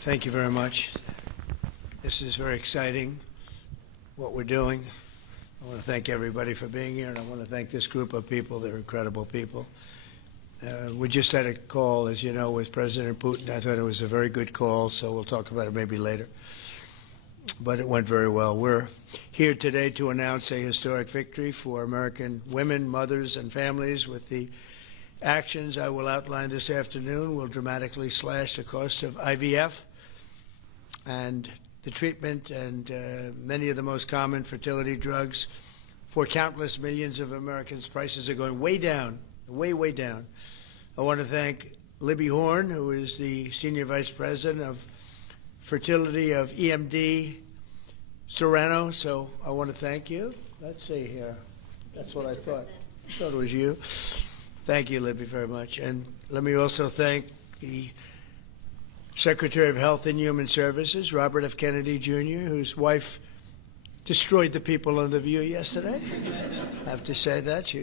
Thank you very much. This is very exciting, what we're doing. I want to thank everybody for being here, and I want to thank this group of people. They're incredible people. We just had a call, as you know, with President Putin. I thought it was a very good call, so we'll talk about it maybe later. But it went very well. We're here today to announce a historic victory for American women, mothers, and families. With the actions I will outline this afternoon will dramatically slash the cost of IVF and the treatment and many of the most common fertility drugs for countless millions of Americans. Prices are going way down, way, way down. I want to thank Libby Horn, who is the Senior Vice President of Fertility of EMD Serrano. So I want to thank you. Let's see here. That's what I thought. I thought it was you. Thank you, Libby, very much. And let me also thank the Secretary of Health and Human Services, Robert F. Kennedy, Jr., whose wife destroyed the people on The View yesterday. I have to say that.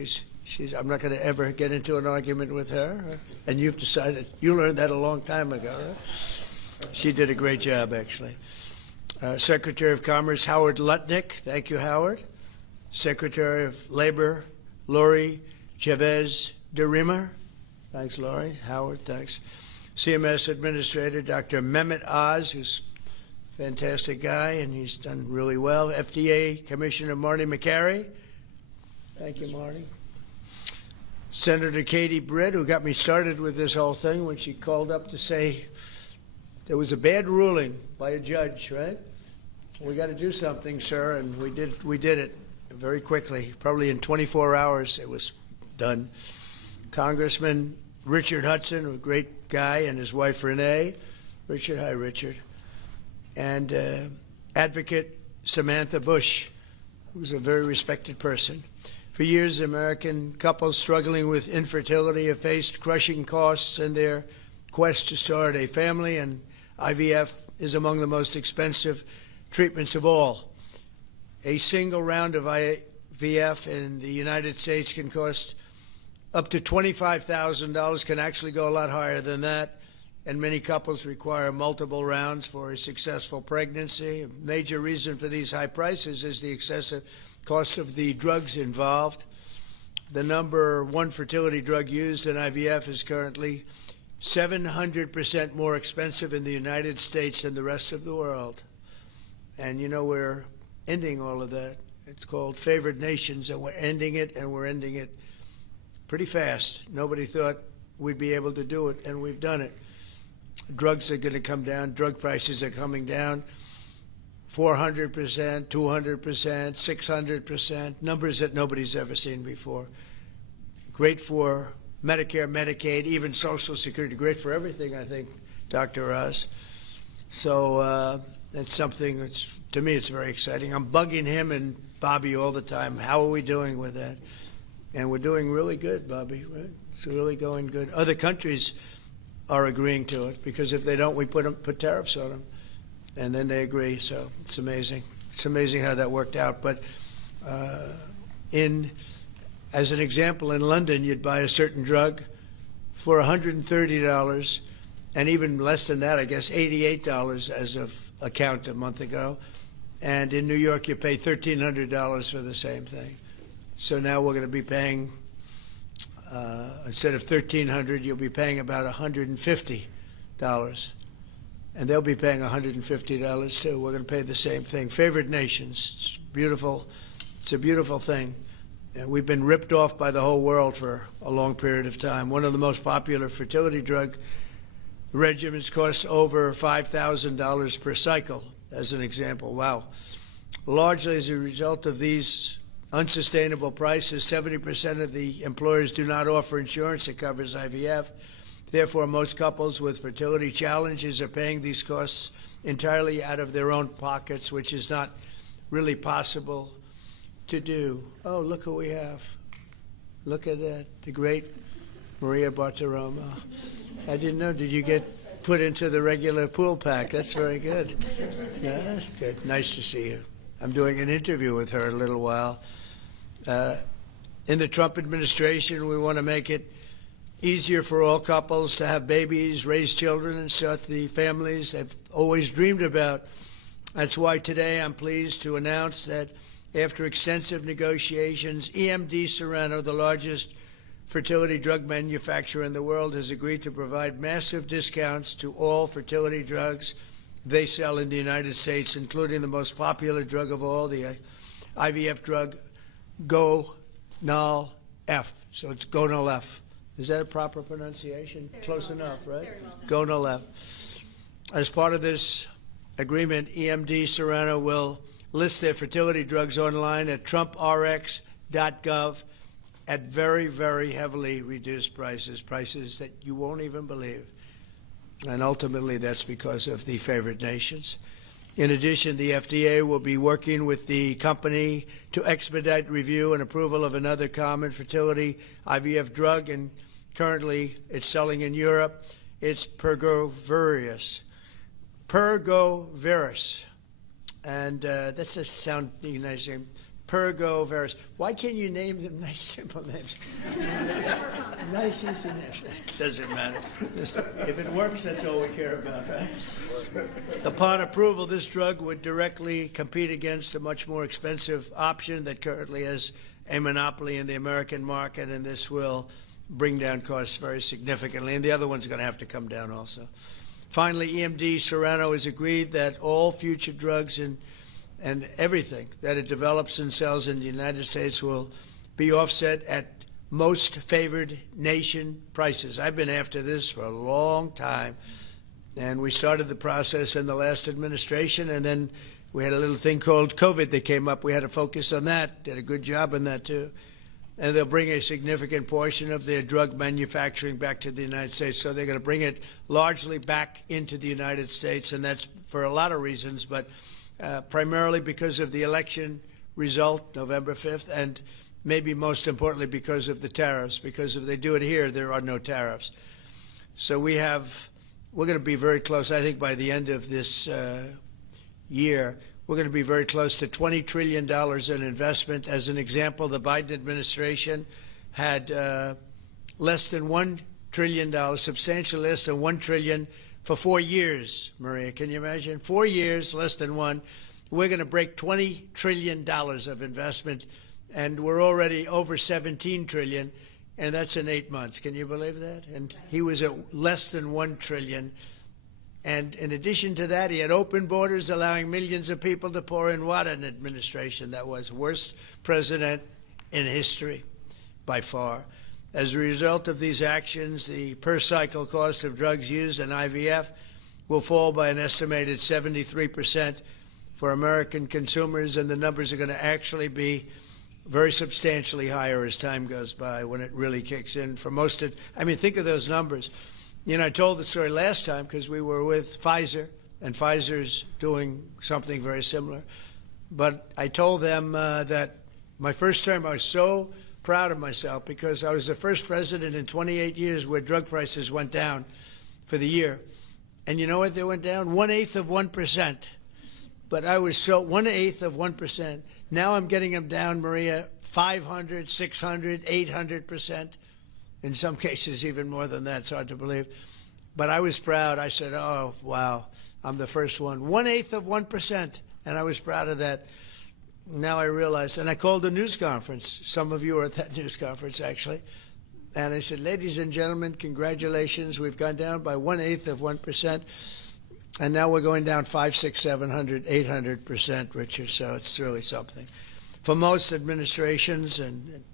I'm not going to ever get into an argument with her. And you've decided, you learned that a long time ago, right? She did a great job, actually. Secretary of Commerce, Howard Lutnick. Thank you, Howard. Secretary of Labor, Lori Chavez de Rima. Thanks, Lori. Howard, thanks. CMS Administrator, Dr. Mehmet Oz, who's a fantastic guy, and he's done really well. FDA Commissioner Marty McCary. Thank you, Marty. Senator Katie Britt, who got me started with this whole thing when she called up to say there was a bad ruling by a judge, right? We got to do something, sir, and we did it very quickly. Probably in 24 hours it was done. Congressman Richard Hudson, a great guy, and his wife Renee. Richard, hi, Richard. And Advocate Samantha Bush, who's a very respected person. For years, American couples struggling with infertility have faced crushing costs in their quest to start a family, and IVF is among the most expensive treatments of all. A single round of IVF in the United States can cost up to $25,000, can actually go a lot higher than that, and many couples require multiple rounds for a successful pregnancy. A major reason for these high prices is the excessive cost of the drugs involved. The number one fertility drug used in IVF is currently 700% more expensive in the United States than the rest of the world. And you know, we're ending all of that. It's called favored nations, and we're ending it, and we're ending it pretty fast. Nobody thought we'd be able to do it, and we've done it. Drugs are going to come down. Drug prices are coming down 400%, 200%, 600%, numbers that nobody's ever seen before. Great for Medicare, Medicaid, even Social Security. Great for everything, I think, Dr. Oz. So that's something that's, to me, it's very exciting. I'm bugging him and Bobby all the time. How are we doing with that? And we're doing really good, Bobby, right? It's really going good. Other countries are agreeing to it, because if they don't, we put tariffs on them, and then they agree. So it's amazing. It's amazing how that worked out. But as an example, in London, you'd buy a certain drug for $130, and even less than that, I guess, $88 as of a count a month ago. And in New York, you pay $1,300 for the same thing. So now we're going to be paying, instead of $1,300, you'll be paying about $150. And they'll be paying $150 too. We're going to pay the same thing. Favored nations. It's beautiful. It's a beautiful thing. And we've been ripped off by the whole world for a long period of time. One of the most popular fertility drug regimens costs over $5,000 per cycle, as an example. Wow. Largely as a result of these unsustainable prices, 70% of the employers do not offer insurance that covers IVF. Therefore, most couples with fertility challenges are paying these costs entirely out of their own pockets, which is not really possible to do. Oh, look who we have. Look at that, the great Maria Bartiromo. I didn't know, did you get put into the regular pool pack? That's very good. Yeah, that's good. Nice to see you. I'm doing an interview with her in a little while. In the Trump administration, we want to make it easier for all couples to have babies, raise children, and start the families they've always dreamed about. That's why today I'm pleased to announce that after extensive negotiations, EMD Serrano, the largest fertility drug manufacturer in the world, has agreed to provide massive discounts to all fertility drugs they sell in the United States, including the most popular drug of all, the IVF drug Gonal-F. So it's Gonal-F. Is that a proper pronunciation? Very Close well enough, done. right? Very well done. Gonal-F. As part of this agreement, EMD Serrano will list their fertility drugs online at trumprx.gov at very, very heavily reduced prices, prices that you won't even believe. And ultimately, that's because of the favored nations. In addition, the FDA will be working with the company to expedite review and approval of another common fertility IVF drug, and currently it's selling in Europe. It's Pergoveris. And that's a sounding nice name. Pergoveris. Why can't you name them nice, simple names? Nice, easy names. Doesn't matter. If it works, that's all we care about, right? Upon approval, this drug would directly compete against a much more expensive option that currently has a monopoly in the American market, and this will bring down costs very significantly. And the other one's going to have to come down also. Finally, EMD Serrano has agreed that all future drugs and everything that it develops and sells in the United States will be offset at most favored nation prices. I've been after this for a long time, and we started the process in the last administration, and then we had a little thing called COVID that came up. We had to focus on that, did a good job on that too. And they'll bring a significant portion of their drug manufacturing back to the United States. So they're going to bring it largely back into the United States, and that's for a lot of reasons, but primarily because of the election result, November 5th, and maybe most importantly because of the tariffs, because if they do it here, there are no tariffs. So we're going to be very close, I think by the end of this year, we're going to be very close to $20 trillion in investment. As an example, the Biden administration had less than $1 trillion, substantially less than $1 trillion for 4 years, Maria. Can you imagine? 4 years, less than one. We're going to break $20 trillion of investment, and we're already over $17 trillion, and that's in 8 months. Can you believe that? And he was at less than $1 trillion. And in addition to that, he had open borders, allowing millions of people to pour in. What an administration that was. Worst president in history, by far. As a result of these actions, the per-cycle cost of drugs used in IVF will fall by an estimated 73% for American consumers, and the numbers are going to actually be very substantially higher as time goes by when it really kicks in. For most of, I mean, think of those numbers. You know, I told the story last time because we were with Pfizer, and Pfizer's doing something very similar. But I told them that my first term, I was so proud of myself because I was the first president in 28 years where drug prices went down for the year. And you know what they went down? 1/8 of 1%. But I was so 1/8 of 1%. Now I'm getting them down, Maria, 500, 600, 800%. In some cases, even more than that. It's hard to believe. But I was proud. I said, oh, wow, I'm the first one. 1/8 of 1%. And I was proud of that. Now I realize, and I called a news conference. Some of you were at that news conference, actually. And I said, ladies and gentlemen, congratulations. We've gone down by 1/8 of 1%. And now we're going down 500, 600, 700, 800%, Richard. So it's really something. For most administrations and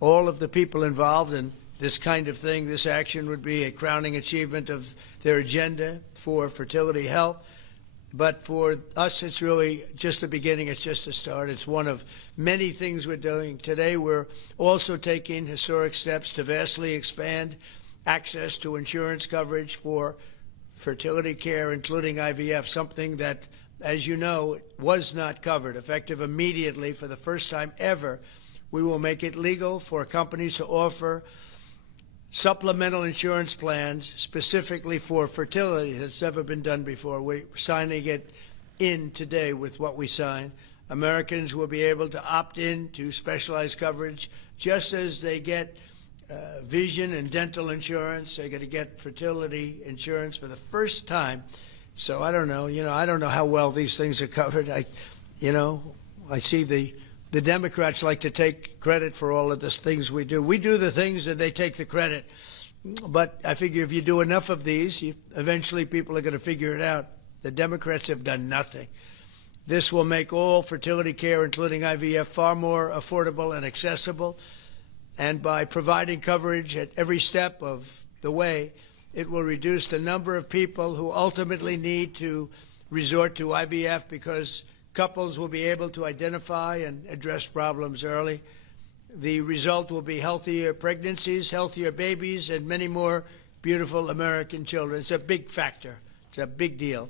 all of the people involved in this kind of thing, this action would be a crowning achievement of their agenda for fertility health. But for us, it's really just the beginning. It's just the start. It's one of many things we're doing. Today, we're also taking historic steps to vastly expand access to insurance coverage for fertility care, including IVF, something that, as you know, was not covered. Effective immediately, for the first time ever, we will make it legal for companies to offer supplemental insurance plans specifically for fertility. That's never been done before. We're signing it in today with what we sign. Americans will be able to opt in to specialized coverage just as they get vision and dental insurance. They're going to get fertility insurance for the first time. So I don't know. I don't know how well these things are covered. I see the Democrats like to take credit for all of the things we do. We do the things and they take the credit. But I figure if you do enough of these, eventually people are going to figure it out. The Democrats have done nothing. This will make all fertility care, including IVF, far more affordable and accessible. And by providing coverage at every step of the way, it will reduce the number of people who ultimately need to resort to IVF because couples will be able to identify and address problems early. The result will be healthier pregnancies, healthier babies, and many more beautiful American children. It's a big factor. It's a big deal.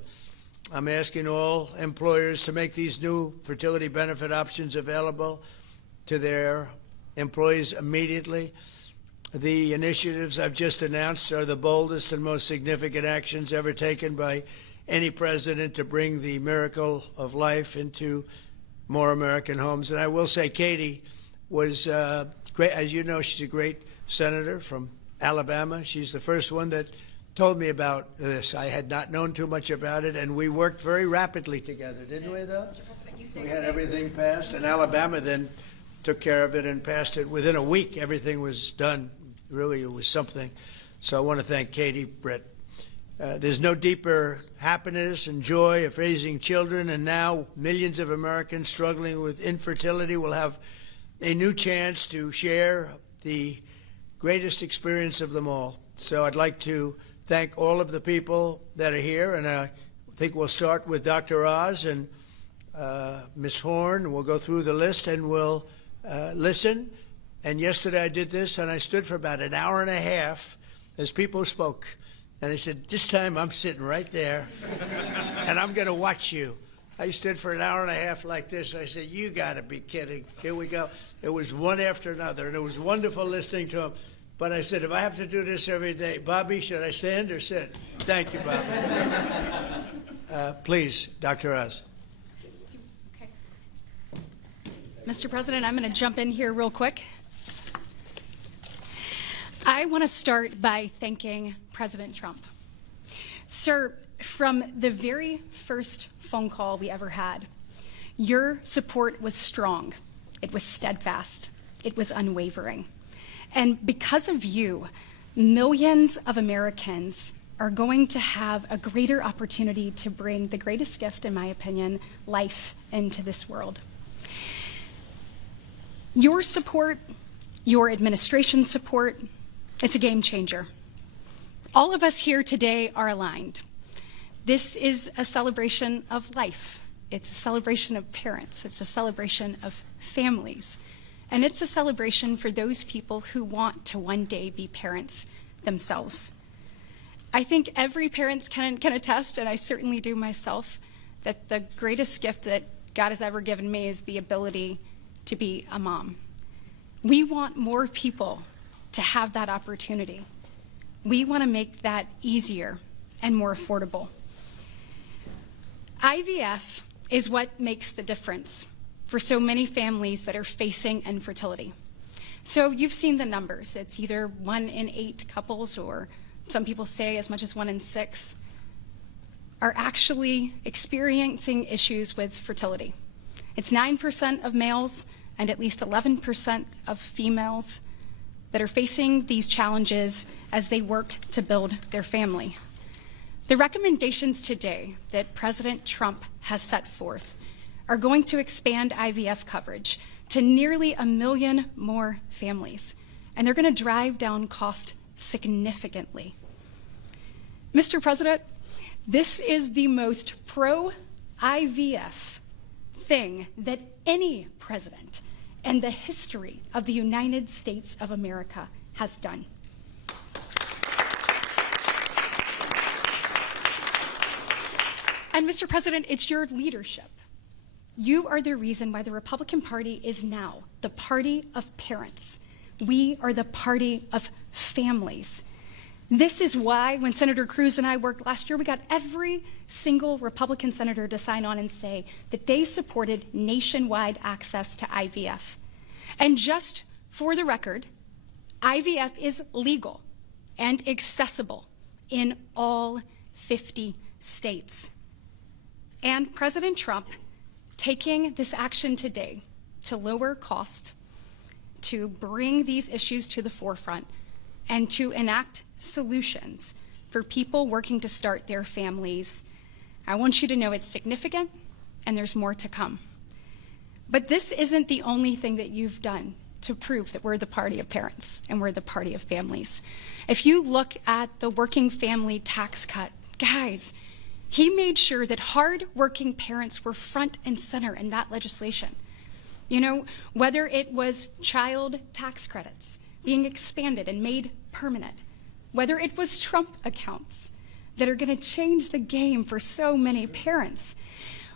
I'm asking all employers to make these new fertility benefit options available to their employees immediately. The initiatives I've just announced are the boldest and most significant actions ever taken by any president to bring the miracle of life into more American homes. And I will say Katie was great. As you know, she's a great senator from Alabama. She's the first one that told me about this. I had not known too much about it, and we worked very rapidly together, didn't we, though? Mr. President, you say we had everything passed, and Alabama then took care of it and passed it. Within a week, everything was done. Really, it was something. So I want to thank Katie, Brett. There's no deeper happiness and joy of raising children, and now millions of Americans struggling with infertility will have a new chance to share the greatest experience of them all. So I'd like to thank all of the people that are here, and I think we'll start with Dr. Oz and Ms. Horn. We'll go through the list and we'll listen. And yesterday I did this, and I stood for about an hour and a half as people spoke. And I said, this time I'm sitting right there, and I'm going to watch you. I stood for an hour and a half like this. I said, you got to be kidding. Here we go. It was one after another, and it was wonderful listening to them. But I said, if I have to do this every day, Bobby, should I stand or sit? Thank you, Bobby. Please, Dr. Oz. Okay. Mr. President, I'm going to jump in here real quick. I want to start by thanking President Trump. Sir, from the very first phone call we ever had, your support was strong. It was steadfast. It was unwavering. And because of you, millions of Americans are going to have a greater opportunity to bring the greatest gift, in my opinion, life into this world. Your support, your administration's support, it's a game changer. All of us here today are aligned. This is a celebration of life. It's a celebration of parents. It's a celebration of families. And it's a celebration for those people who want to one day be parents themselves. I think every parent can attest, and I certainly do myself, that the greatest gift that God has ever given me is the ability to be a mom. We want more people to have that opportunity. We want to make that easier and more affordable. IVF is what makes the difference for so many families that are facing infertility. So you've seen the numbers. It's either 1 in 8 couples, or some people say as much as 1 in 6, are actually experiencing issues with fertility. It's 9% of males and at least 11% of females that are facing these challenges as they work to build their family. The recommendations today that President Trump has set forth are going to expand IVF coverage to nearly 1 million more families, and they're going to drive down cost significantly. Mr. President, this is the most pro-IVF thing that any president in the history of the United States of America has done. And Mr. President, it's your leadership. You are the reason why the Republican Party is now the party of parents. We are the party of families. This is why when Senator Cruz and I worked last year, we got every single Republican senator to sign on and say that they supported nationwide access to IVF. And just for the record, IVF is legal and accessible in all 50 states. And President Trump taking this action today to lower cost, to bring these issues to the forefront, and to enact solutions for people working to start their families, I want you to know it's significant and there's more to come. But this isn't the only thing that you've done to prove that we're the party of parents and we're the party of families. If you look at the working family tax cut, guys, he made sure that hard-working parents were front and center in that legislation. You know, whether it was child tax credits being expanded and made permanent, whether it was Trump accounts that are going to change the game for so many parents,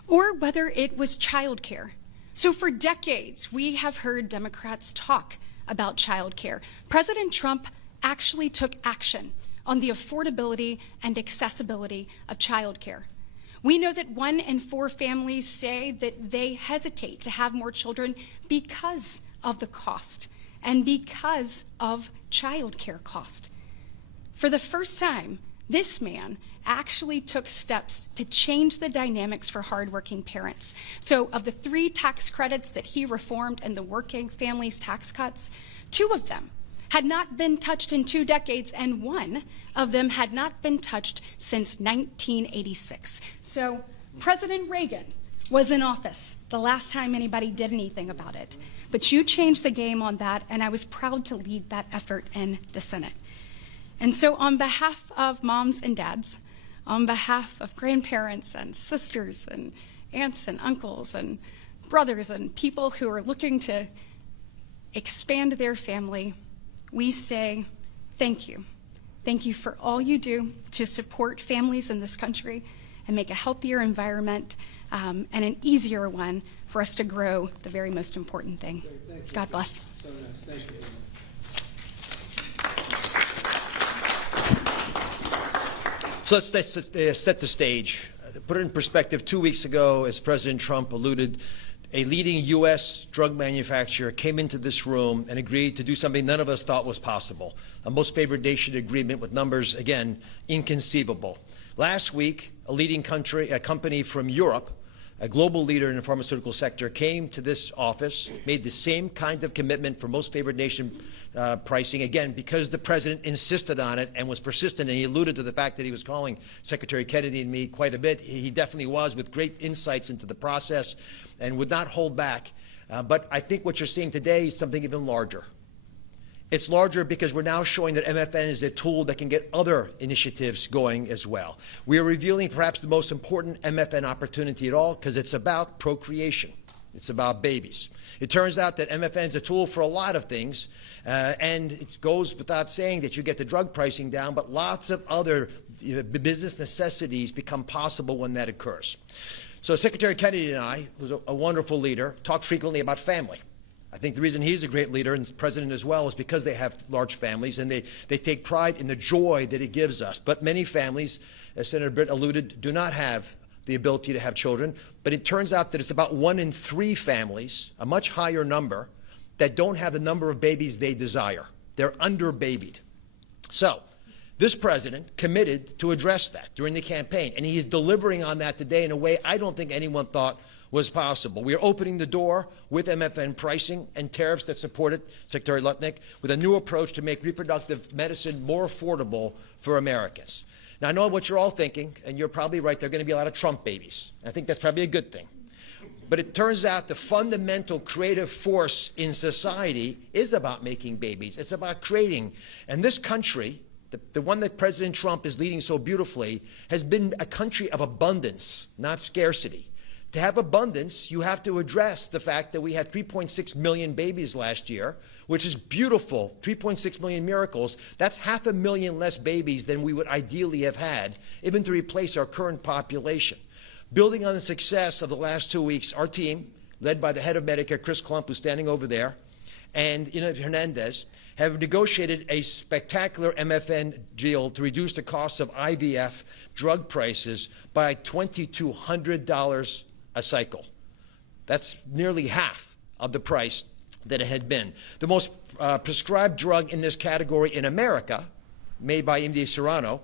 or whether it was childcare. So for decades, we have heard Democrats talk about childcare. President Trump actually took action on the affordability and accessibility of childcare. We know that 1 in 4 families say that they hesitate to have more children because of the cost and because of childcare cost. For the first time, this man actually took steps to change the dynamics for hardworking parents. So of the 3 tax credits that he reformed and the working families tax cuts, 2 of them had not been touched in 2 decades, and 1 of them had not been touched since 1986. So President Reagan was in office the last time anybody did anything about it. But you changed the game on that, and I was proud to lead that effort in the Senate. And so on behalf of moms and dads, on behalf of grandparents and sisters and aunts and uncles and brothers and people who are looking to expand their family, we say thank you. Thank you for all you do to support families in this country and make a healthier environment and an easier one for us to grow the very most important thing. God bless. So nice. Thank you. So let's set the stage. Put it in perspective, 2 weeks ago, as President Trump alluded, a leading U.S. drug manufacturer came into this room and agreed to do something none of us thought was possible. A most favored nation agreement with numbers, again, inconceivable. Last week, a company from Europe, a global leader in the pharmaceutical sector, came to this office, made the same kind of commitment for most favored nation pricing, again, because the president insisted on it and was persistent, and he alluded to the fact that he was calling Secretary Kennedy and me quite a bit. He definitely was, with great insights into the process and would not hold back. But I think what you're seeing today is something even larger. It's larger because we're now showing that MFN is a tool that can get other initiatives going as well. We are revealing perhaps the most important MFN opportunity at all, because it's about procreation. It's about babies. It turns out that MFN is a tool for a lot of things, and it goes without saying that you get the drug pricing down, but lots of other business necessities become possible when that occurs. So Secretary Kennedy and I, who's a wonderful leader, talk frequently about family. I think the reason he's a great leader, and the president as well, is because they have large families and they take pride in the joy that it gives us. But many families, as Senator Britt alluded, do not have the ability to have children. But it turns out that it's about 1 in 3 families, a much higher number, that don't have the number of babies they desire. They're under-babied. So this president committed to address that during the campaign, and he is delivering on that today in a way I don't think anyone thought was possible. We are opening the door with MFN pricing and tariffs that support it, Secretary Lutnick, with a new approach to make reproductive medicine more affordable for Americans. Now, I know what you're all thinking, and you're probably right. There are going to be a lot of Trump babies. I think that's probably a good thing. But it turns out the fundamental creative force in society is about making babies. It's about creating. And this country, the one that President Trump is leading so beautifully, has been a country of abundance, not scarcity. To have abundance, you have to address the fact that we had 3.6 million babies last year, which is beautiful, 3.6 million miracles. That's 500,000 less babies than we would ideally have had, even to replace our current population. Building on the success of the last 2 weeks, our team, led by the head of Medicare, Chris Klump, who's standing over there, and Ina Hernandez, have negotiated a spectacular MFN deal to reduce the cost of IVF drug prices by $2,200 a cycle. That's nearly half of the price that it had been. The most prescribed drug in this category in America, made by MD Serrano,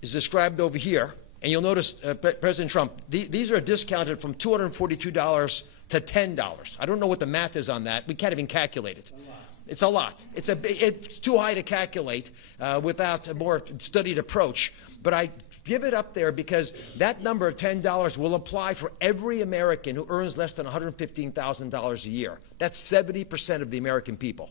is described over here. And you'll notice, President Trump, these are discounted from $242 to $10. I don't know what the math is on that. We can't even calculate it. It's a lot. It's too high to calculate without a more studied approach. But I give it up there because that number of $10 will apply for every American who earns less than $115,000 a year. That's 70% of the American people.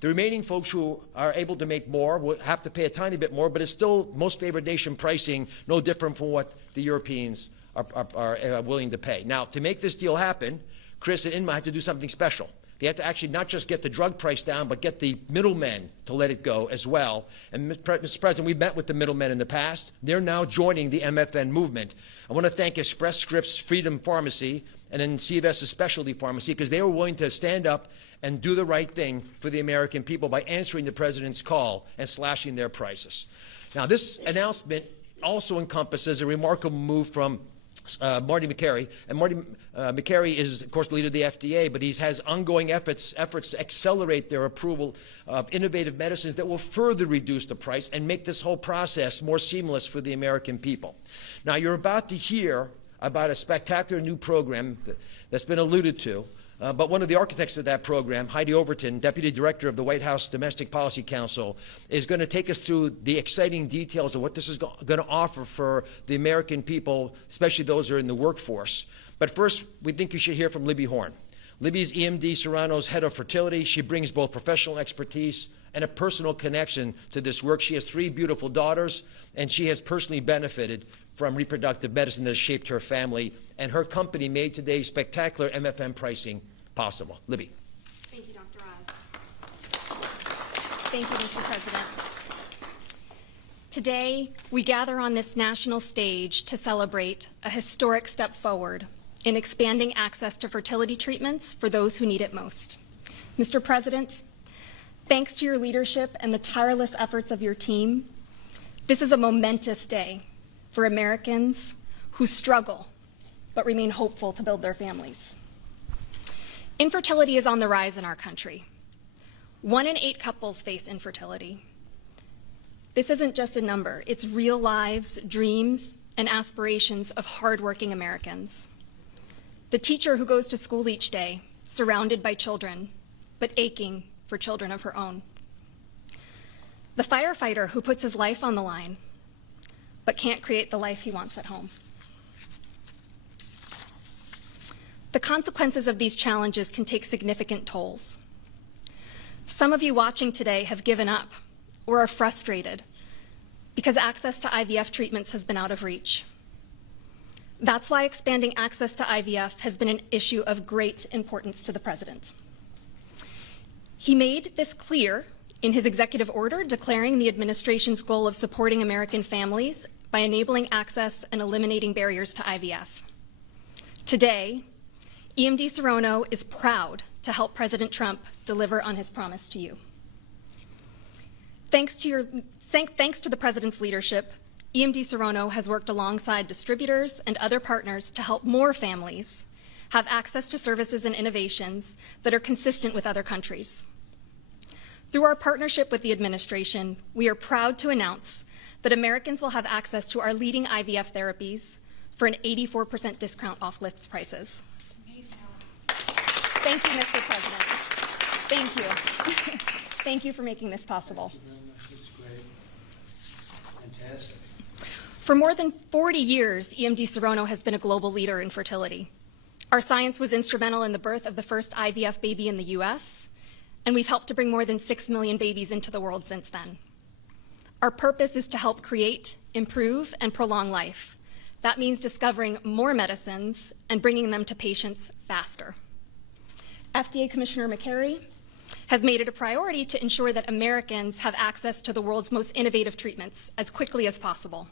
The remaining folks who are able to make more will have to pay a tiny bit more, but it's still most favored nation pricing, no different from what the Europeans are willing to pay. Now, to make this deal happen, Chris and INMA had to do something special. They had to actually not just get the drug price down, but get the middlemen to let it go as well. And Mr. President, we've met with the middlemen in the past. They're now joining the MFN movement. I want to thank Express Scripts Freedom Pharmacy and then CVS's Specialty Pharmacy because they were willing to stand up and do the right thing for the American people by answering the president's call and slashing their prices. Now, this announcement also encompasses a remarkable move from Marty Makary. And Marty Makary is, of course, the leader of the FDA, but he has ongoing efforts to accelerate their approval of innovative medicines that will further reduce the price and make this whole process more seamless for the American people. Now, you're about to hear about a spectacular new program that's been alluded to. But one of the architects of that program, Heidi Overton, Deputy Director of the White House Domestic Policy Council, is going to take us through the exciting details of what this is going to offer for the American people, especially those who are in the workforce. But first, we think you should hear from Libby Horn. Libby is EMD Serrano's head of fertility. She brings both professional expertise and a personal connection to this work. She has 3 beautiful daughters, and she has personally benefited from reproductive medicine that has shaped her family, and her company made today's spectacular MFN pricing possible. Libby. Thank you, Dr. Oz. Thank you, Mr. President. Today, we gather on this national stage to celebrate a historic step forward in expanding access to fertility treatments for those who need it most. Mr. President, thanks to your leadership and the tireless efforts of your team, this is a momentous day for Americans who struggle but remain hopeful to build their families. Infertility is on the rise in our country. 1 in 8 couples face infertility. This isn't just a number, it's real lives, dreams, and aspirations of hardworking Americans. The teacher who goes to school each day, surrounded by children, but aching for children of her own. The firefighter who puts his life on the line, but can't create the life he wants at home. The consequences of these challenges can take significant tolls. Some of you watching today have given up or are frustrated because access to IVF treatments has been out of reach. That's why expanding access to IVF has been an issue of great importance to the President. He made this clear in his executive order declaring the administration's goal of supporting American families by enabling access and eliminating barriers to IVF. Today, EMD Serrano is proud to help President Trump deliver on his promise to you. Thanks to the President's leadership, EMD Serrano has worked alongside distributors and other partners to help more families have access to services and innovations that are consistent with other countries. Through our partnership with the administration, we are proud to announce that Americans will have access to our leading IVF therapies for an 84% discount off list prices. Thank you, Mr. President. Thank you. Thank you for making this possible. Thank you very much. It's great. Fantastic. For more than 40 years, EMD Serrano has been a global leader in fertility. Our science was instrumental in the birth of the first IVF baby in the US, and we've helped to bring more than 6 million babies into the world since then. Our purpose is to help create, improve, and prolong life. That means discovering more medicines and bringing them to patients faster. FDA Commissioner Makary has made it a priority to ensure that Americans have access to the world's most innovative treatments as quickly as possible.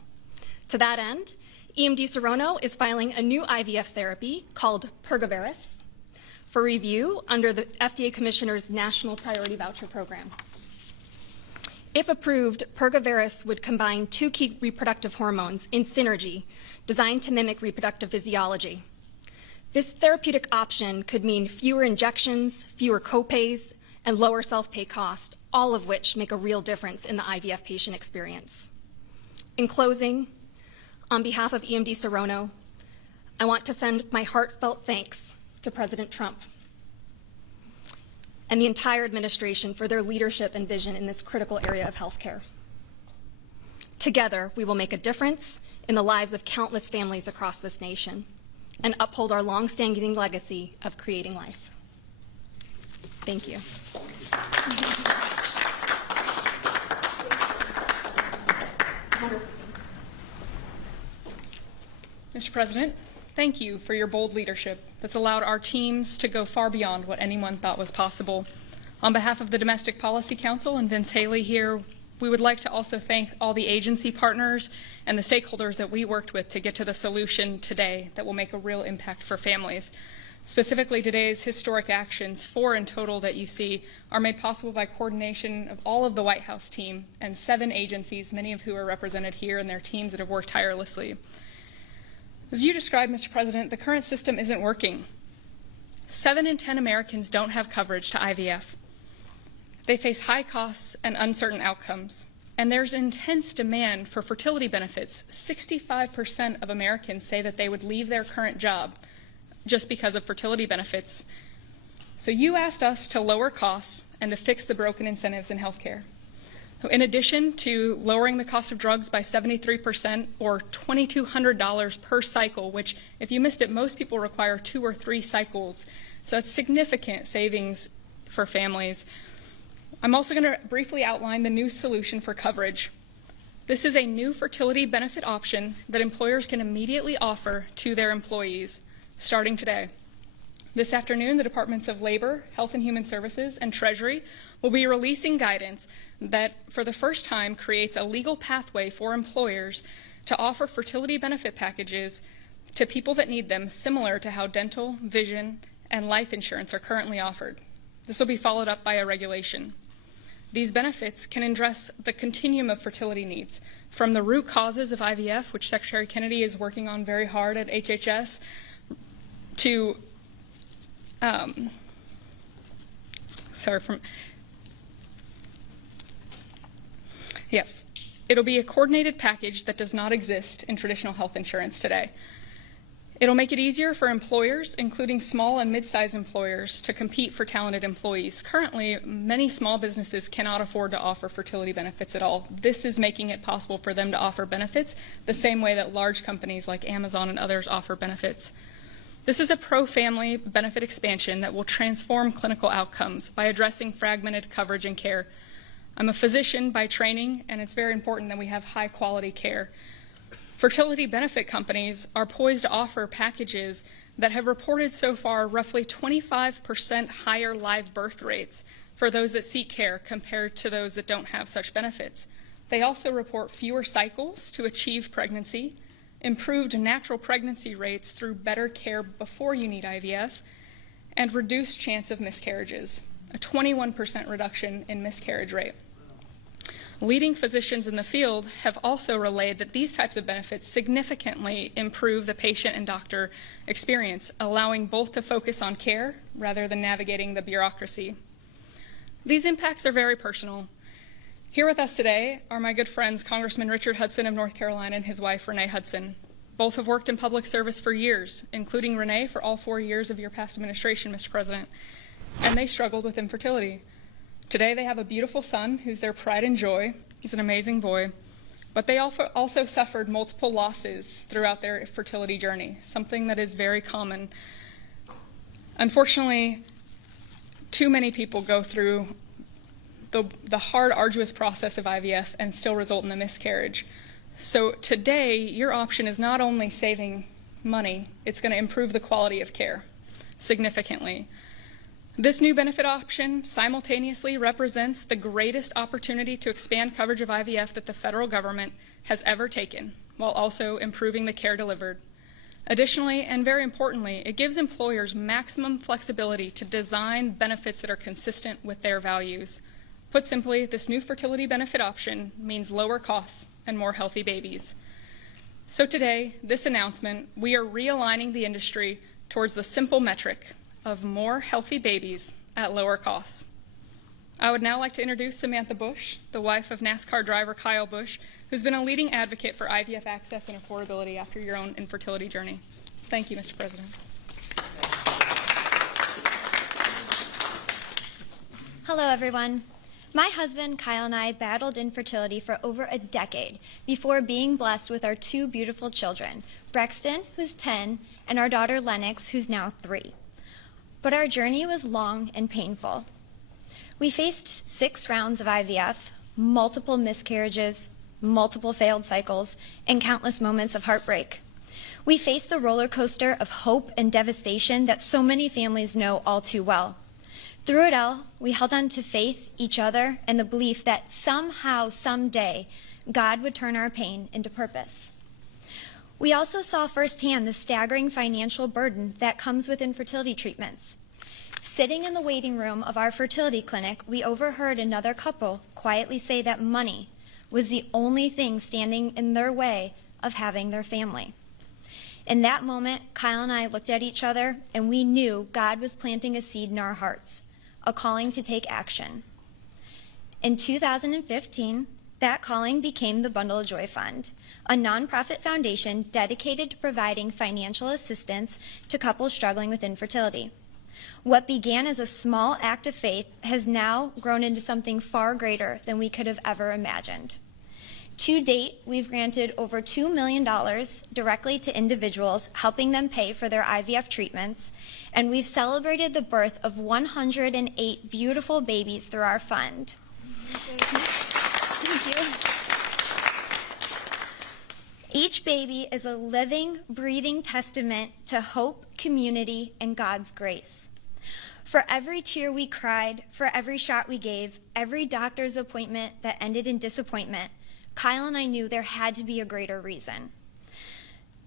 To that end, EMD Serrano is filing a new IVF therapy called Pergoveris for review under the FDA Commissioner's National Priority Voucher Program. If approved, Pergoveris would combine 2 key reproductive hormones in synergy designed to mimic reproductive physiology. This therapeutic option could mean fewer injections, fewer copays, and lower self-pay cost, all of which make a real difference in the IVF patient experience. In closing, on behalf of EMD Serono, I want to send my heartfelt thanks to President Trump and the entire administration for their leadership and vision in this critical area of healthcare. Together, we will make a difference in the lives of countless families across this nation and uphold our long-standing legacy of creating life. Thank you. Mr. President, thank you for your bold leadership that's allowed our teams to go far beyond what anyone thought was possible. On behalf of the Domestic Policy Council and Vince Haley here, we would like to also thank all the agency partners and the stakeholders that we worked with to get to the solution today that will make a real impact for families. Specifically, today's historic actions, 4 in total that you see, are made possible by coordination of all of the White House team and 7 agencies, many of who are represented here, and their teams that have worked tirelessly. As you described, Mr. President, the current system isn't working. 7 in 10 Americans don't have coverage to IVF. They face high costs and uncertain outcomes. And there's intense demand for fertility benefits. 65% of Americans say that they would leave their current job just because of fertility benefits. So you asked us to lower costs and to fix the broken incentives in healthcare. In addition to lowering the cost of drugs by 73% or $2,200 per cycle, which if you missed it, most people require 2 or 3 cycles. So that's significant savings for families. I'm also going to briefly outline the new solution for coverage. This is a new fertility benefit option that employers can immediately offer to their employees starting today. This afternoon, the Departments of Labor, Health and Human Services, and Treasury will be releasing guidance that, for the first time, creates a legal pathway for employers to offer fertility benefit packages to people that need them, similar to how dental, vision, and life insurance are currently offered. This will be followed up by a regulation. These benefits can address the continuum of fertility needs, from the root causes of IVF, which Secretary Kennedy is working on very hard at HHS, to it'll be a coordinated package that does not exist in traditional health insurance today. It'll make it easier for employers, including small and mid-sized employers, to compete for talented employees. Currently, many small businesses cannot afford to offer fertility benefits at all. This is making it possible for them to offer benefits the same way that large companies like Amazon and others offer benefits. This is a pro-family benefit expansion that will transform clinical outcomes by addressing fragmented coverage and care. I'm a physician by training, and it's very important that we have high-quality care. Fertility benefit companies are poised to offer packages that have reported so far roughly 25% higher live birth rates for those that seek care compared to those that don't have such benefits. They also report fewer cycles to achieve pregnancy, improved natural pregnancy rates through better care before you need IVF, and reduced chance of miscarriages, a 21% reduction in miscarriage rate. Leading physicians in the field have also relayed that these types of benefits significantly improve the patient and doctor experience, allowing both to focus on care rather than navigating the bureaucracy. These impacts are very personal. Here with us today are my good friends, Congressman Richard Hudson of North Carolina and his wife, Renee Hudson. Both have worked in public service for years, including Renee for all 4 years of your past administration, Mr. President, and they struggled with infertility. Today they have a beautiful son who's their pride and joy. He's an amazing boy. But they also suffered multiple losses throughout their fertility journey, something that is very common. Unfortunately, too many people go through the hard, arduous process of IVF and still result in a miscarriage. So today, your option is not only saving money, it's going to improve the quality of care significantly. This new benefit option simultaneously represents the greatest opportunity to expand coverage of IVF that the federal government has ever taken, while also improving the care delivered. Additionally, and very importantly, it gives employers maximum flexibility to design benefits that are consistent with their values. Put simply, this new fertility benefit option means lower costs and more healthy babies. So today, this announcement, we are realigning the industry towards the simple metric of more healthy babies at lower costs. I would now like to introduce Samantha Bush, the wife of NASCAR driver Kyle Busch, who's been a leading advocate for IVF access and affordability after your own infertility journey. Thank you, Mr. President. Hello, everyone. My husband, Kyle, and I battled infertility for over a decade before being blessed with our two beautiful children, Brexton, who's 10, and our daughter, Lennox, who's now 3. But our journey was long and painful. We faced 6 rounds of IVF, multiple miscarriages, multiple failed cycles, and countless moments of heartbreak. We faced the roller coaster of hope and devastation that so many families know all too well. Through it all, we held on to faith, each other, and the belief that somehow, someday, God would turn our pain into purpose. We also saw firsthand the staggering financial burden that comes with infertility treatments. Sitting in the waiting room of our fertility clinic, we overheard another couple quietly say that money was the only thing standing in their way of having their family. In that moment, Kyle and I looked at each other, and we knew God was planting a seed in our hearts, a calling to take action. In 2015, that calling became the Bundle of Joy Fund, a nonprofit foundation dedicated to providing financial assistance to couples struggling with infertility. What began as a small act of faith has now grown into something far greater than we could have ever imagined. To date, we've granted over $2 million directly to individuals, helping them pay for their IVF treatments, and we've celebrated the birth of 108 beautiful babies through our fund. Thank you. Each baby is a living, breathing testament to hope, community, and God's grace. For every tear we cried, for every shot we gave, every doctor's appointment that ended in disappointment, Kyle and I knew there had to be a greater reason.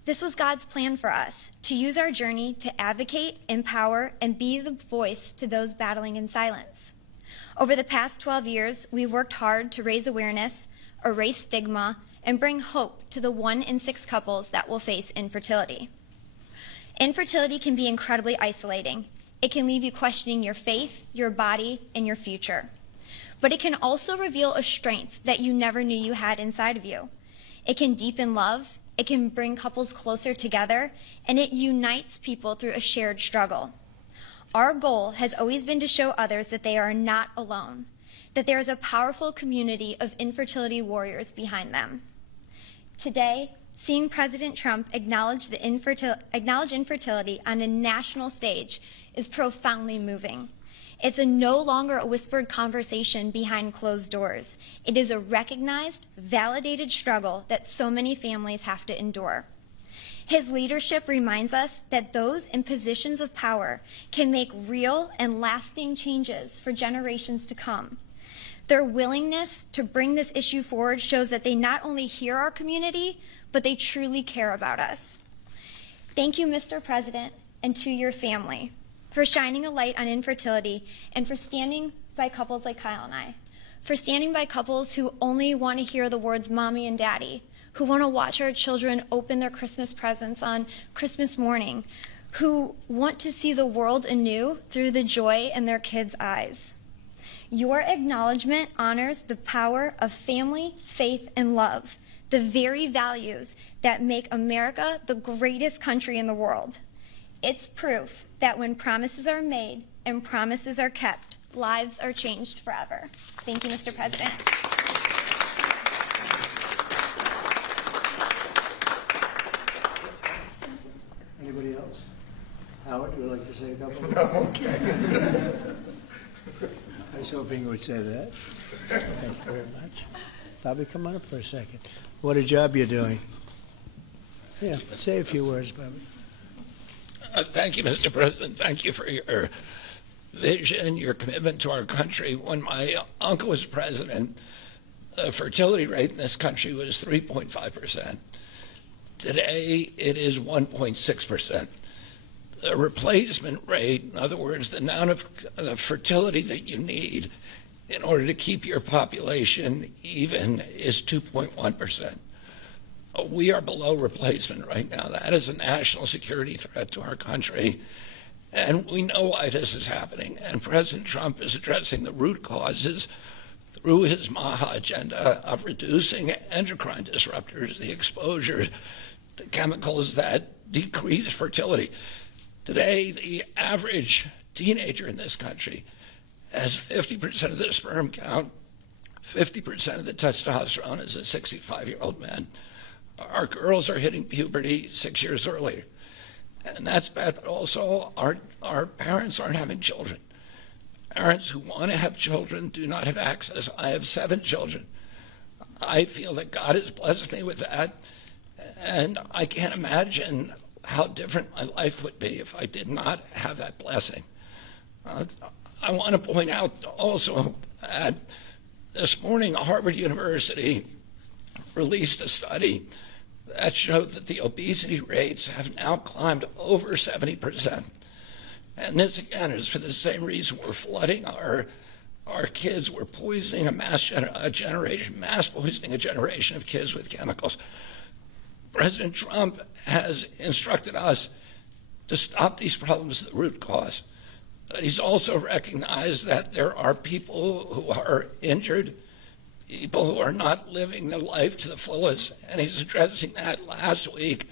This was God's plan for us, to use our journey to advocate, empower, and be the voice to those battling in silence. Over the past 12 years, we've worked hard to raise awareness, erase stigma, and bring hope to the 1 in 6 couples that will face infertility. Infertility can be incredibly isolating. It can leave you questioning your faith, your body, and your future. But it can also reveal a strength that you never knew you had inside of you. It can deepen love, it can bring couples closer together, and it unites people through a shared struggle. Our goal has always been to show others that they are not alone, that there is a powerful community of infertility warriors behind them. Today, seeing President Trump acknowledge infertility on a national stage is profoundly moving. It's no longer a whispered conversation behind closed doors. It is a recognized, validated struggle that so many families have to endure. His leadership reminds us that those in positions of power can make real and lasting changes for generations to come. Their willingness to bring this issue forward shows that they not only hear our community, but they truly care about us. Thank you, Mr. President, and to your family, for shining a light on infertility and for standing by couples like Kyle and I, for standing by couples who only want to hear the words mommy and daddy, who want to watch our children open their Christmas presents on Christmas morning, who want to see the world anew through the joy in their kids' eyes. Your acknowledgement honors the power of family, faith, and love, the very values that make America the greatest country in the world. It's proof that when promises are made and promises are kept, lives are changed forever. Thank you, Mr. President. Anybody else? Howard, would you like to say a couple? No, okay. I was hoping you would say that. Thank you very much. Bobby, come on up for a second. What a job you're doing. Yeah, say a few words, Bobby. Thank you, Mr. President. Thank you for your vision, your commitment to our country. When my uncle was president, the fertility rate in this country was 3.5%. Today, it is 1.6%. The replacement rate, in other words, the amount of fertility that you need in order to keep your population even, is 2.1%. We are below replacement right now. That is a national security threat to our country. And we know why this is happening. And President Trump is addressing the root causes through his MAHA agenda of reducing endocrine disruptors, the exposure to chemicals that decrease fertility. Today, the average teenager in this country has 50% of the sperm count, 50% of the testosterone as a 65-year-old man. Our girls are hitting puberty 6 years earlier. And that's bad, but also our parents aren't having children. Parents who want to have children do not have access. I have 7 children. I feel that God has blessed me with that, and I can't imagine how different my life would be if I did not have that blessing. I want to point out also that this morning Harvard University released a study that showed that the obesity rates have now climbed over 70%. And this, again, is for the same reason we're flooding our kids. We're poisoning mass poisoning a generation of kids with chemicals. President Trump has instructed us to stop these problems at the root cause. But he's also recognized that there are people who are injured, people who are not living their life to the fullest, and he's addressing that. Last week,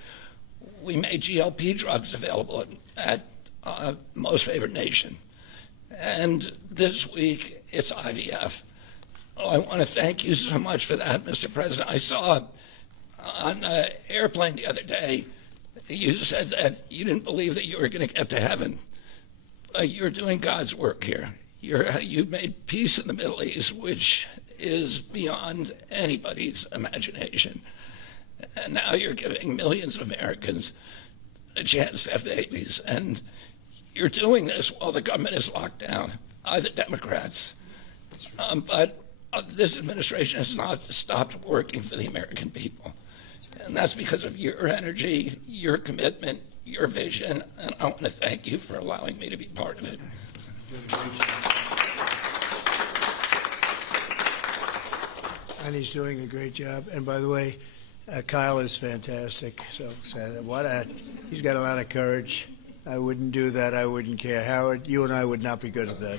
we made GLP drugs available at Most Favored Nation. And this week, it's IVF. Oh, I want to thank you so much for that, Mr. President. I saw on an airplane the other day, you said that you didn't believe that you were going to get to heaven. You're doing God's work here. You've made peace in the Middle East, which is beyond anybody's imagination. And now you're giving millions of Americans a chance to have babies. And you're doing this while the government is locked down by the Democrats. But this administration has not stopped working for the American people. And that's because of your energy, your commitment, your vision, and I want to thank you for allowing me to be part of it. And he's doing a great job. And by the way, Kyle is fantastic. So he's got a lot of courage. I wouldn't do that. I wouldn't care. Howard, you and I would not be good at that.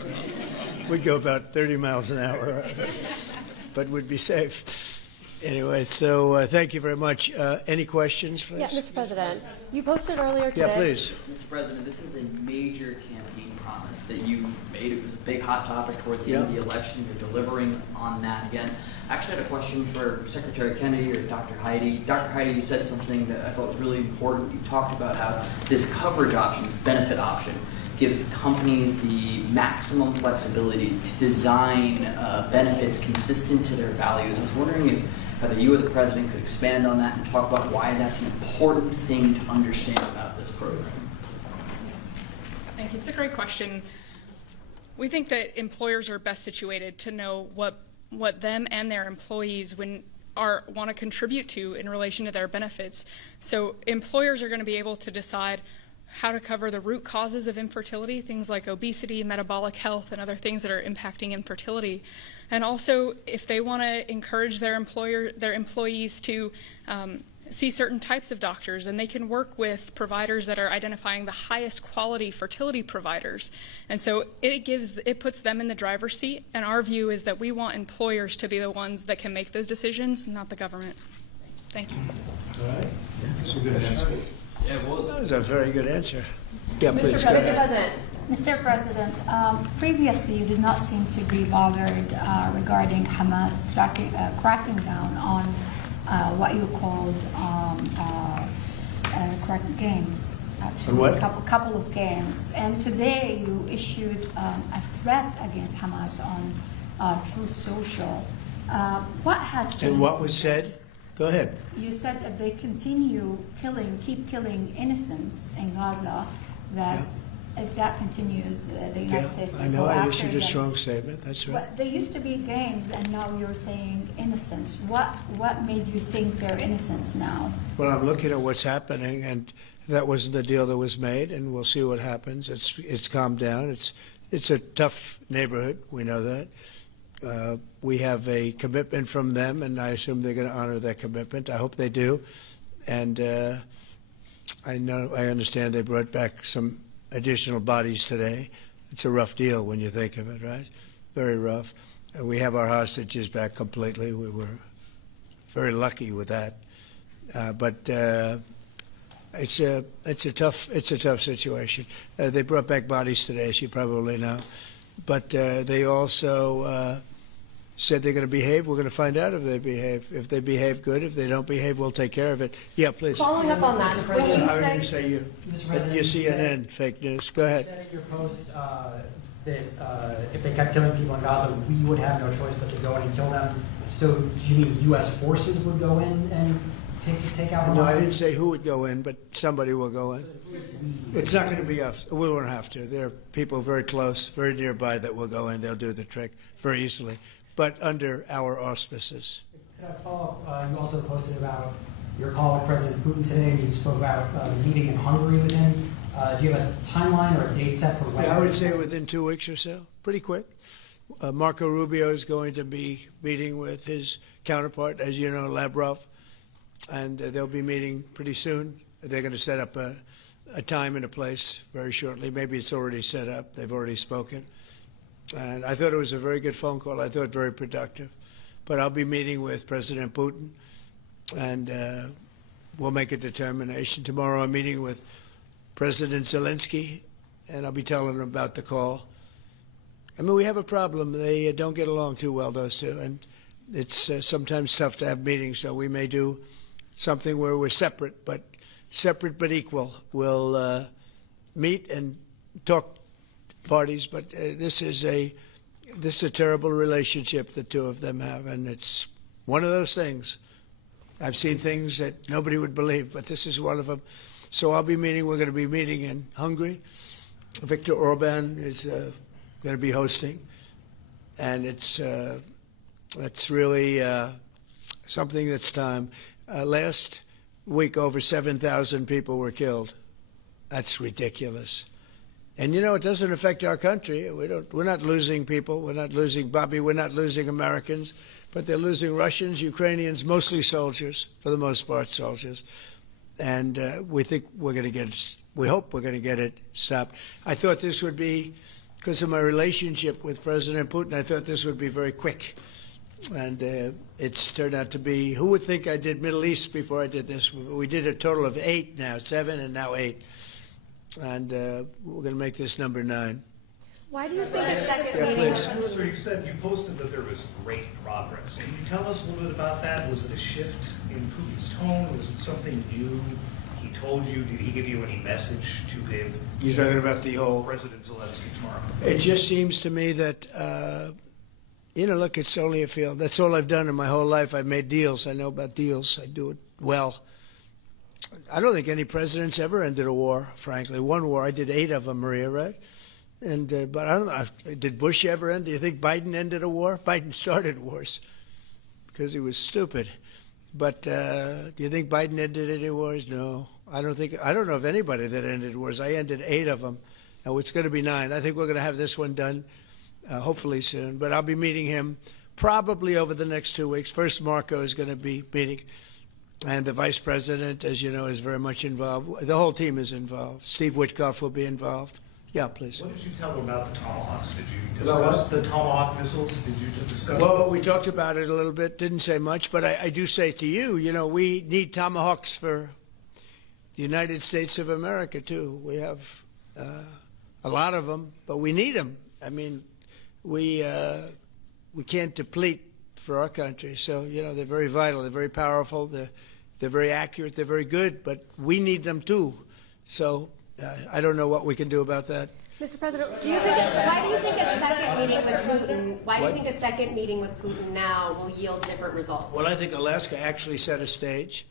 We'd go about 30 miles an hour, but we'd be safe. Anyway, so thank you very much. Any questions, please? Yeah, Mr. President, you posted earlier today. Yeah, please. Mr. President, this is a major campaign promise that you made. It was a big hot topic towards the end of the election. You're delivering on that again. I actually had a question for Secretary Kennedy or Dr. Heidi. Dr. Heidi, you said something that I thought was really important. You talked about how this coverage option, this benefit option, gives companies the maximum flexibility to design benefits consistent to their values. I was wondering if either you or the President could expand on that and talk about why that's an important thing to understand about this program. Thank you. It's a great question. We think that employers are best situated to know what them and their employees want to contribute to in relation to their benefits. So employers are going to be able to decide how to cover the root causes of infertility, things like obesity, metabolic health, and other things that are impacting infertility. And also, if they want to encourage their employees to see certain types of doctors, and they can work with providers that are identifying the highest quality fertility providers. And so it puts them in the driver's seat, and our view is that we want employers to be the ones that can make those decisions, not the government. Thank you. All right. That's a good answer. Yeah, it was. That was a very good answer. Yeah, please. Mr. President. Mr. President, previously you did not seem to be bothered regarding Hamas cracking down on what you called gangs. Actually, what? A couple of gangs. And today you issued a threat against Hamas on Truth Social. What has changed? And what was said? Go ahead. You said that they keep killing innocents in Gaza, that if that continues, the United States will I know go I after issued a them. strong statement. That's right. But they used to be gangs, and now you're saying innocents. What made you think they're innocents now? Well, I'm looking at what's happening, and that wasn't the deal that was made, and we'll see what happens. It's calmed down. It's a tough neighborhood. We know that. We have a commitment from them, and I assume they're going to honor that commitment. I hope they do. And I understand they brought back some additional bodies today. It's a rough deal when you think of it, right? Very rough. We have our hostages back completely. We were very lucky with that. But it's a tough situation. They brought back bodies today, as you probably know. But they also said they're going to behave. We're going to find out if they behave. If they behave good, if they don't behave, we'll take care of it. Yeah, please. Following up on that, when you I said... didn't say you. You CNN, fake news. Go ahead. You said in your post that if they kept killing people in Gaza, we would have no choice but to go in and kill them. So do you mean U.S. forces would go in and take out Hamas? No, I didn't say who would go in, but somebody will go in. It's not going to be us. We won't have to. There are people very close, very nearby that will go in. They'll do the trick very easily, but under our auspices. Could I follow up? You also posted about your call with President Putin today, and you spoke about the meeting in Hungary with him. Do you have a timeline or a date set for when? Yeah, I would say within 2 weeks or so, pretty quick. Marco Rubio is going to be meeting with his counterpart, as you know, Lavrov, and they'll be meeting pretty soon. They're going to set up a time and a place very shortly. Maybe it's already set up. They've already spoken. And I thought it was a very good phone call. I thought very productive. But I'll be meeting with President Putin, and we'll make a determination. Tomorrow I'm meeting with President Zelensky, and I'll be telling him about the call. I mean, we have a problem. They don't get along too well, those two, and it's sometimes tough to have meetings, so we may do something where we're separate but equal. We'll meet and talk parties, but this is a terrible relationship the two of them have, and it's one of those things. I've seen things that nobody would believe, but this is one of them. So we're going to be meeting in Hungary. Viktor Orban is going to be hosting, and it's really something that's time. Last week, over 7,000 people were killed. That's ridiculous. And you know, it doesn't affect our country. We're not losing people. We're not losing Bobby. We're not losing Americans, but they're losing Russians, Ukrainians, mostly soldiers, for the most part, soldiers. And we think we're going to get. We hope we're going to get it stopped. I thought this would be, because of my relationship with President Putin, I thought this would be very quick. And it's turned out to be, who would think I did Middle East before I did this? We did a total of 8 now, 7 and now 8. And we're going to make this number 9. Why do you think a second meeting with Putin? So you said you posted that there was great progress. Can you tell us a little bit about that? Was it a shift in Putin's tone? Was it something new he told you? Did he give you any message to give? You're talking about the whole President Zelensky tomorrow. It just seems to me that, look, it's only a field. That's all I've done in my whole life. I've made deals. I know about deals. I do it well. I don't think any president's ever ended a war, frankly. One war, I did 8 of them, Maria, right? And but I don't know, did Bush ever end? Do you think Biden ended a war? Biden started wars because he was stupid. But do you think Biden ended any wars? No, I don't know of anybody that ended wars. I ended 8 of them. Now it's going to be 9. I think we're going to have this one done hopefully soon. But I'll be meeting him probably over the next 2 weeks. First, Marco is going to be meeting. And the vice president, as you know, is very much involved. The whole team is involved. Steve Witkoff will be involved. Yeah, please. What did you tell him about the Tomahawks? Did you discuss the Tomahawk missiles? Did you discuss? Well, we talked about it a little bit. Didn't say much, but I do say to you, we need Tomahawks for the United States of America too. We have a lot of them, but we need them. I mean, we can't deplete for our country. So they're very vital. They're very powerful. They're very accurate. They're very good, but we need them too. So. I don't know what we can do about that. Mr. President, why do you think a second meeting with Putin? Why do you think a second meeting with Putin now will yield different results? Well, I think Alaska actually set a stage,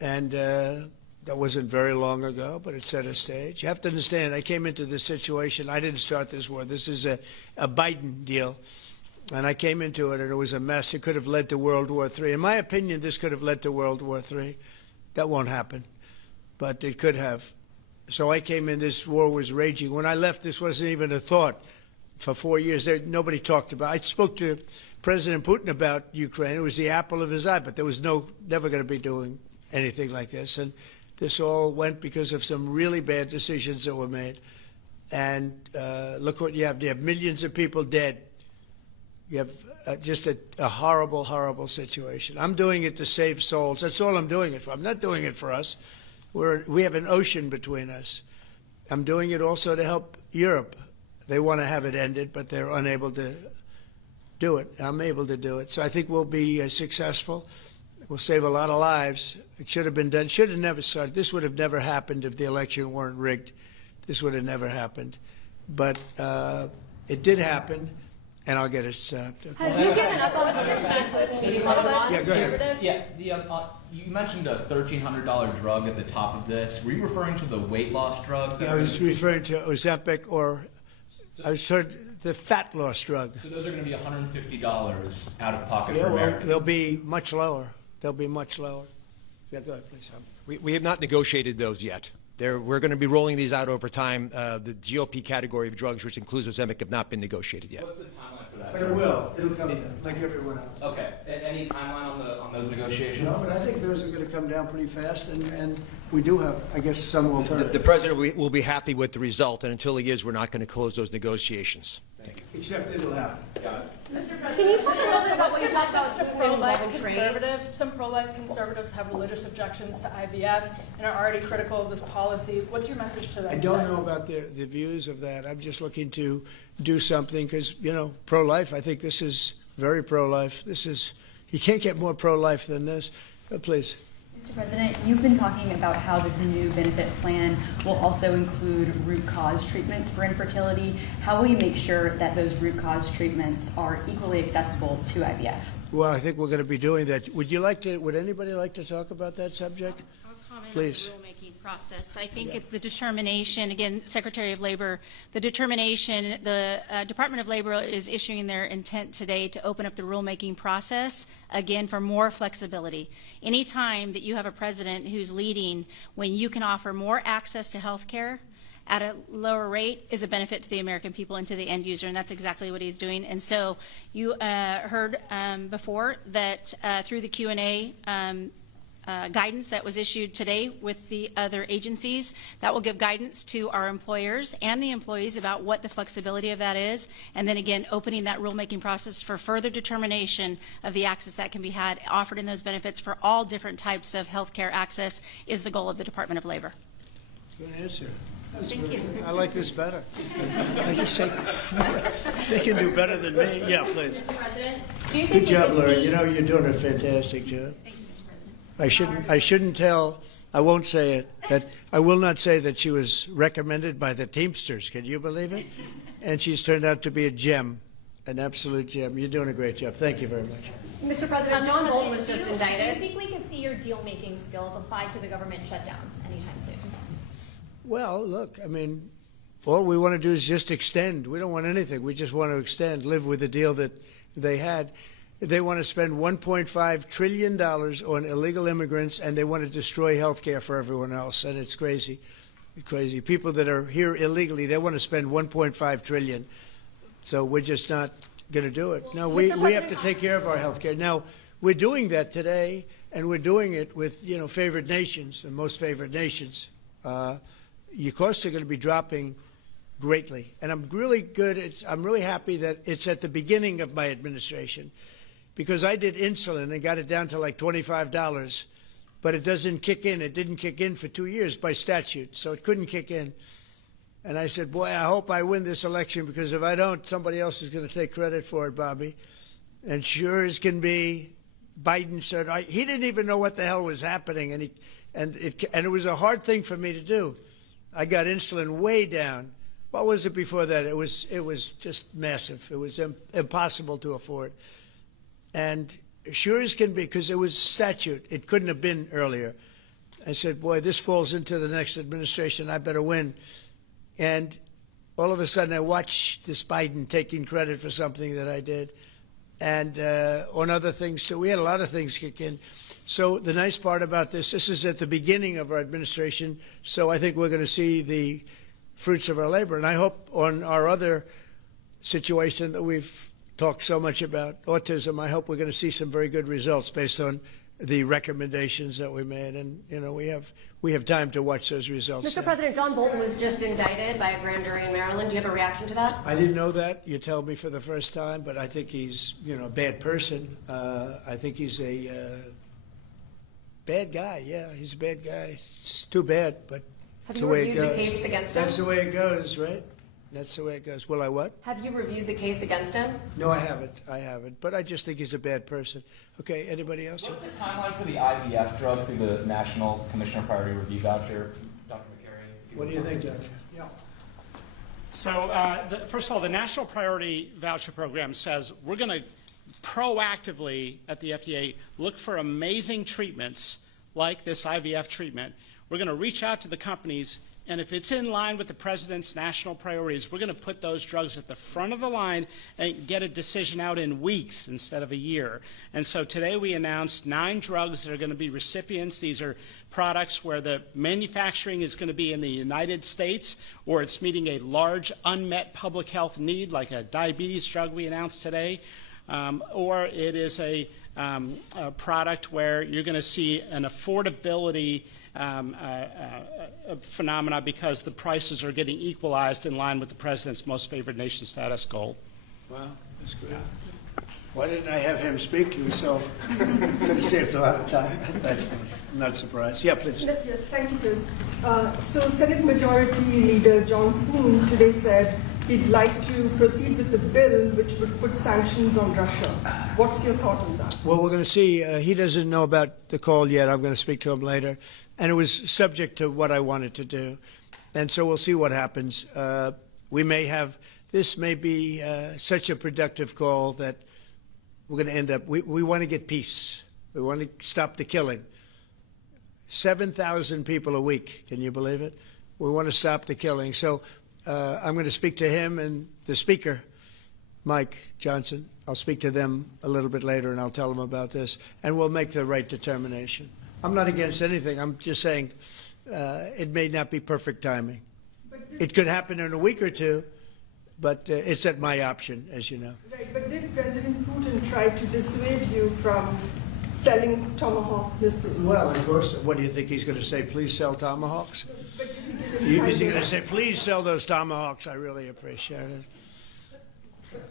and that wasn't very long ago, but it set a stage. You have to understand, I came into this situation. I didn't start this war. This is a Biden deal, and I came into it, and it was a mess. It could have led to World War III. In my opinion, this could have led to World War III. That won't happen, but it could have. So I came in, this war was raging. When I left, this wasn't even a thought. For 4 years, nobody talked about it. I spoke to President Putin about Ukraine. It was the apple of his eye, but there was never going to be doing anything like this. And this all went because of some really bad decisions that were made. And look what you have. You have millions of people dead. You have just a horrible, horrible situation. I'm doing it to save souls. That's all I'm doing it for. I'm not doing it for us. We have an ocean between us. I'm doing it also to help Europe. They want to have it ended, but they're unable to do it. I'm able to do it. So I think we'll be successful. We'll save a lot of lives. It should have been done. Should have never started. This would have never happened if the election weren't rigged. This would have never happened. But it did happen, and I'll get it stopped. Have you given up on your message? Yeah, go ahead. Yeah, you mentioned a $1,300 drug at the top of this. Were you referring to the weight loss drugs? Yeah, I was referring to Ozempic, or I was heard the fat loss drug. So those are going to be $150 out of pocket Yeah, for well, Americans. they'll be much lower. They'll be much lower. Yeah, go ahead, please. We have not negotiated those yet. We're going to be rolling these out over time. The GLP category of drugs, which includes Ozempic, have not been negotiated yet. What's the timeline for that? But it will. It'll come down, like everyone else. Okay. Any timeline on those negotiations? No, but I think those are going to come down pretty fast, and we do have, I guess, some alternatives. The president will be happy with the result, and until he is, we're not going to close those negotiations. Thank you. Except it'll happen. Got it. Mr. President, can you talk a little bit about what you talked about with pro-life involving trade? conservatives? Some pro-life conservatives have religious objections to IVF and are already critical of this policy. What's your message to them? I don't know about the views of that. I'm just looking to do something because, pro-life, I think this is very pro-life. You can't get more pro-life than this. Please. Mr. President, you've been talking about how this new benefit plan will also include root cause treatments for infertility. How will you make sure that those root cause treatments are equally accessible to IVF? Well, I think we're going to be doing that. Would anybody like to talk about that subject? Please. On the rulemaking process. I think it's the determination, again, Secretary of Labor, the determination, the Department of Labor is issuing their intent today to open up the rulemaking process, again, for more flexibility. Anytime that you have a president who's leading when you can offer more access to health care at a lower rate is a benefit to the American people and to the end user, and that's exactly what he's doing. And so you heard before that through the Q&A guidance that was issued today with the other agencies, that will give guidance to our employers and the employees about what the flexibility of that is, and then again opening that rulemaking process for further determination of the access that can be had offered in those benefits for all different types of health care access is the goal of the Department of Labor. Good answer. Thank you. I like this better. I just say they can do better than me. Yeah, please. Mr. President, do you Good think job, we could Larry. see... You're doing a fantastic job. Thank you, Mr. President. I shouldn't tell. I won't say it. I will not say that she was recommended by the Teamsters. Can you believe it? And she's turned out to be a gem, an absolute gem. You're doing a great job. Thank you very much. Mr. President, John Bolton was just indicted. Do you think we can see your deal-making skills applied to the government shutdown anytime soon? Well, look, all we want to do is just extend. We don't want anything. We just want to extend, live with the deal that they had. They want to spend $1.5 trillion on illegal immigrants, and they want to destroy health care for everyone else, and it's crazy. It's crazy. People that are here illegally, they want to spend $1.5 trillion. So we're just not going to do it. No, we have to take care of our health care. Now, we're doing that today, and we're doing it with, favored nations, the most favored nations. Your costs are going to be dropping greatly. And I'm really I'm really happy that it's at the beginning of my administration, because I did insulin and got it down to like $25, but it doesn't kick in. It didn't kick in for 2 years by statute, so it couldn't kick in. And I said, boy, I hope I win this election, because if I don't, somebody else is going to take credit for it, Bobby. And sure as can be, Biden said, he didn't even know what the hell was happening, and it was a hard thing for me to do. I got insulin way down. What was it before that? It was just massive. It was impossible to afford. And sure as can be, because it was statute, it couldn't have been earlier. I said, boy, this falls into the next administration. I better win. And all of a sudden, I watched this Biden taking credit for something that I did, and on other things too. We had a lot of things kick in. So the nice part about this is at the beginning of our administration, so I think we're going to see the fruits of our labor. And I hope on our other situation that we've talked so much about, autism, I hope we're going to see some very good results based on the recommendations that we made, and we have time to watch those results. Mr. President, John Bolton was just indicted by a grand jury in Maryland. Do you have a reaction to that? I didn't know that. You tell me for the first time, but I think he's a bad person. I think he's a bad guy. Yeah, he's a bad guy. It's too bad, but that's the way it goes. Have you reviewed the case against him? That's the way it goes, right? That's the way it goes. Will I what? Have you reviewed the case against him? No, I haven't. But I just think he's a bad person. Okay, anybody else? What's the timeline for the IVF drug through the National Commissioner Priority Review Voucher? Dr. McCary? What do you think, Doctor? Yeah. So, first of all, the National Priority Voucher Program says we're going to proactively at the FDA look for amazing treatments like this IVF treatment. We're going to reach out to the companies, and if it's in line with the President's national priorities, we're going to put those drugs at the front of the line and get a decision out in weeks instead of a year. And so today we announced 9 drugs that are going to be recipients. These are products where the manufacturing is going to be in the United States, or it's meeting a large unmet public health need, like a diabetes drug we announced today, or it is a product where you're going to see an affordability phenomena because the prices are getting equalized in line with the President's most favored nation status goal. Wow, that's good. Why didn't I have him speak? He was so could have saved a lot of time. That's not surprised. Yeah, please. Yes, thank you, Chris. So Senate Majority Leader John Thune today said he'd like to proceed with the bill which would put sanctions on Russia. What's your thought on that? Well, we're going to see. He doesn't know about the call yet. I'm going to speak to him later. And it was subject to what I wanted to do. And so we'll see what happens. This may be such a productive call that we're going to end up, we want to get peace. We want to stop the killing. 7,000 people a week. Can you believe it? We want to stop the killing. So I'm going to speak to him and the speaker, Mike Johnson. I'll speak to them a little bit later, and I'll tell them about this, and we'll make the right determination. I'm not against anything. I'm just saying it may not be perfect timing. It could happen in a week or two, but it's at my option, as you know. Right, but did President Putin try to dissuade you from selling Tomahawk missiles? Well, of course. What do you think he's going to say? Please sell Tomahawks? Is he going to say, please sell those Tomahawks? I really appreciate it.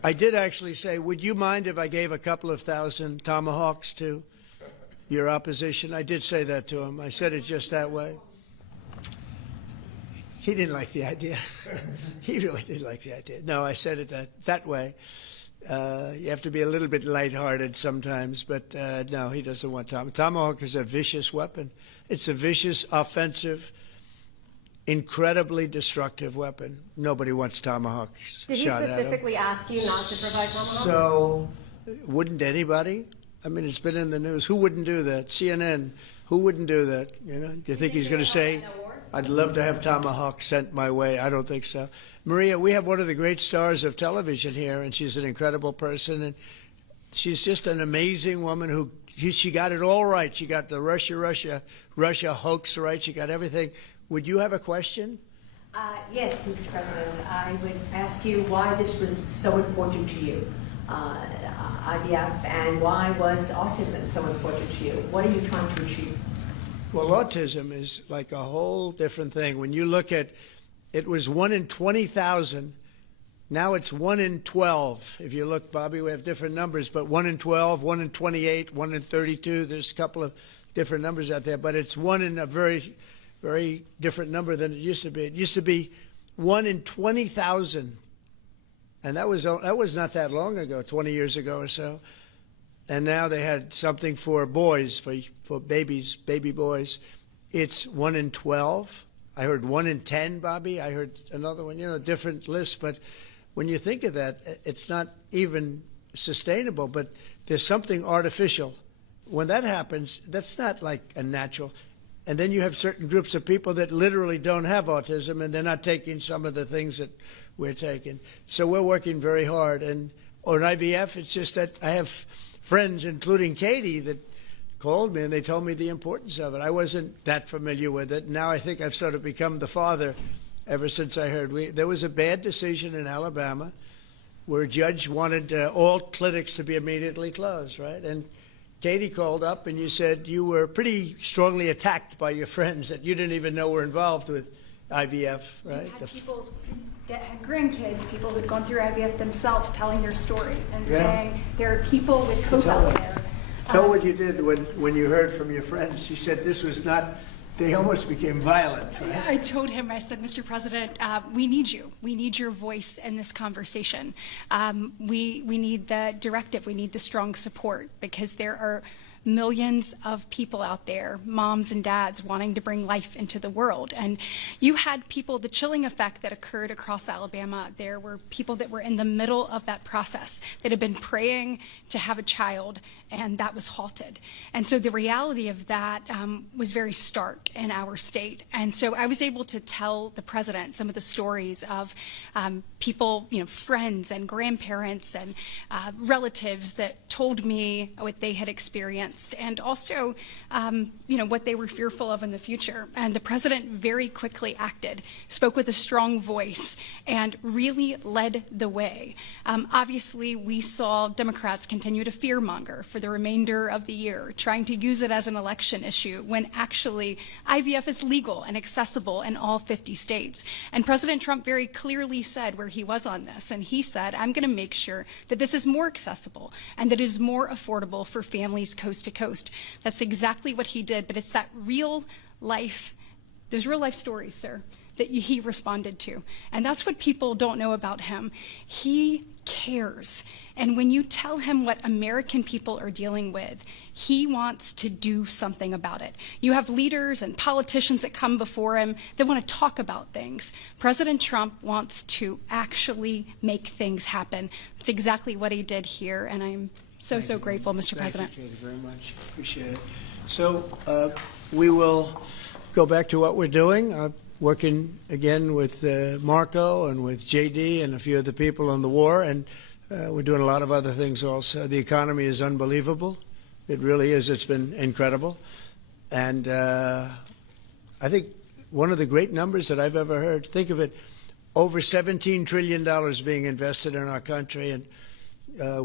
I did actually say, would you mind if I gave a couple of thousand Tomahawks to your opposition? I did say that to him. I said it just that way. He didn't like the idea. He really didn't like the idea. No, I said it that way. You have to be a little bit lighthearted sometimes, but no, he doesn't want Tomahawk. Tomahawk is a vicious weapon. It's a vicious, offensive, incredibly destructive weapon. Nobody wants Tomahawk Did he shot at him. specifically ask you not to provide Tomahawks? So, wouldn't anybody? I mean, it's been in the news. Who wouldn't do that? CNN. Who wouldn't do that? You know? Do you think he's going to say, I'd love to have Tomahawk sent my way? I don't think so. Maria, we have one of the great stars of television here, and she's an incredible person, and she's just an amazing woman who she got it all right. She got the Russia hoax right. She got everything. Would you have a question? Yes, Mr. President. I would ask you why this was so important to you, IVF, and why was autism so important to you? What are you trying to achieve? Well, autism is like a whole different thing. When you look at, it was 1 in 20,000. Now it's 1 in 12. If you look, Bobby, we have different numbers, but 1 in 12, 1 in 28, 1 in 32. There's a couple of different numbers out there, but it's 1 in a very, very different number than it used to be. It used to be 1 in 20,000, and that was not that long ago, 20 years ago or so. And now they had something for boys, for babies, baby boys. It's 1 in 12. I heard 1 in 10, Bobby. I heard another one, different lists. But when you think of that, it's not even sustainable, but there's something artificial. When that happens, that's not like a natural. And then you have certain groups of people that literally don't have autism, and they're not taking some of the things that we're taking. So we're working very hard. And on IVF, it's just that I have friends, including Katie, that called me and they told me the importance of it. I wasn't that familiar with it. Now I think I've sort of become the father ever since I heard. There was a bad decision in Alabama where a judge wanted all clinics to be immediately closed, right? And Katie called up and you said you were pretty strongly attacked by your friends that you didn't even know were involved with IVF, right? You had people that had grandkids, people who'd gone through IVF themselves, telling their story and saying there are people with hope out there. Tell what you did when you heard from your friends. You said this was not, they almost became violent, right? I told him, I said, Mr. President, we need you. We need your voice in this conversation. We need the directive. We need the strong support, because there are millions of people out there, moms and dads, wanting to bring life into the world. And you had people, the chilling effect that occurred across Alabama, there were people that were in the middle of that process that had been praying to have a child, and that was halted. And so the reality of that was very stark in our state. And so I was able to tell the president some of the stories of people, friends and grandparents and relatives that told me what they had experienced, and also, what they were fearful of in the future. And the president very quickly acted, spoke with a strong voice, and really led the way. Obviously, we saw Democrats continue to fearmonger for the remainder of the year, trying to use it as an election issue, when actually IVF is legal and accessible in all 50 states. And President Trump very clearly said where he was on this, and he said, I'm going to make sure that this is more accessible and that it is more affordable for families coast to coast. That's exactly what he did, but it's that real life, there's real life stories, sir, that he responded to. And that's what people don't know about him. He cares. And when you tell him what American people are dealing with, he wants to do something about it. You have leaders and politicians that come before him that want to talk about things. President Trump wants to actually make things happen. That's exactly what he did here, and I'm so grateful, Mr. President. Thank you, Katie, very much. Appreciate it. So we will go back to what we're doing. Working again with Marco and with JD and a few other people on the war, and we're doing a lot of other things also. The economy is unbelievable. It really is. It's been incredible. And I think one of the great numbers that I've ever heard, think of it, over $17 trillion being invested in our country. And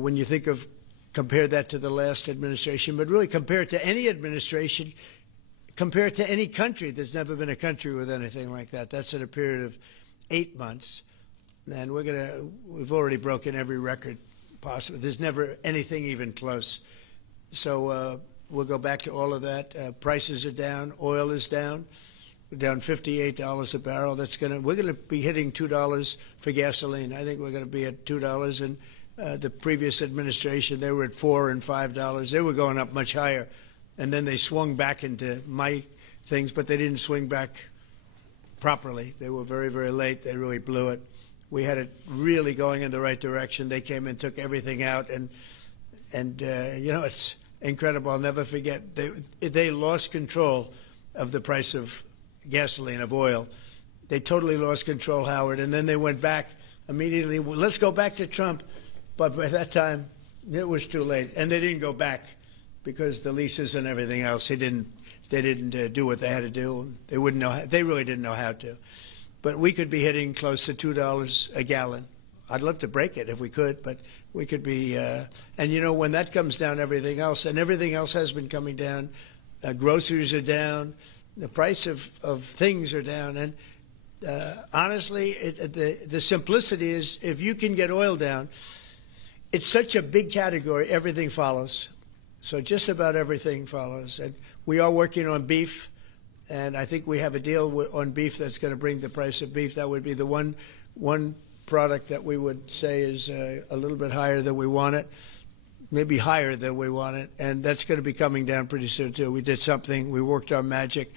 when you think of, compare that to the last administration, but really compare it to any administration, compare it to any country. There's never been a country with anything like that. That's in a period of 8 months. And we've already broken every record possible. There's never anything even close. So we'll go back to all of that. Prices are down. Oil is down. We're down $58 a barrel. We're going to be hitting $2 for gasoline. I think we're going to be at $2. And the previous administration, they were at $4 and $5. They were going up much higher. And then they swung back into my things, but they didn't swing back properly. They were very, very late. They really blew it. We had it really going in the right direction. They came and took everything out, and it's incredible. I'll never forget. They lost control of the price of gasoline, of oil. They totally lost control, Howard, and then they went back immediately. Well, let's go back to Trump. But by that time, it was too late, and they didn't go back because the leases and everything else. They didn't do what they had to do. They wouldn't know. They really didn't know how to. But we could be hitting close to $2 a gallon. I'd love to break it if we could, but we could be. And when that comes down, everything else has been coming down. Groceries are down. The price of things are down. And honestly, the simplicity is, if you can get oil down, it's such a big category. Everything follows. So just about everything follows. And we are working on beef, and I think we have a deal on beef that's going to bring the price of beef. That would be the one product that we would say is a little bit higher than we want it, maybe higher than we want it, and that's going to be coming down pretty soon too. We did something. We worked our magic.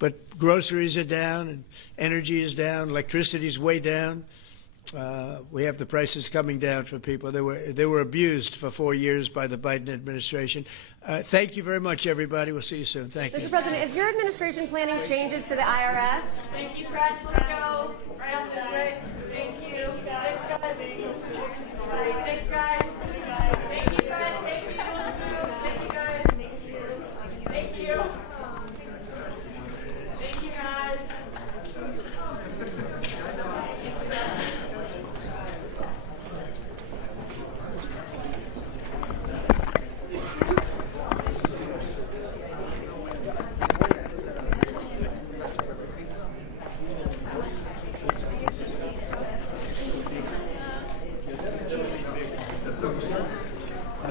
But groceries are down, and energy is down, electricity is way down. We have the prices coming down for people. They were abused for 4 years by the Biden administration. Thank you very much, everybody. We'll see you soon. Thank you. Mr. President, is your administration planning changes to the IRS? Thank you, press. Let's go. Right up this way. Thank you. Thanks, guys. Thanks, guys. Thank you, press. Thank you. Thank you, guys. Thank you. Thank you, guys.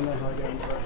know how I got into Russia.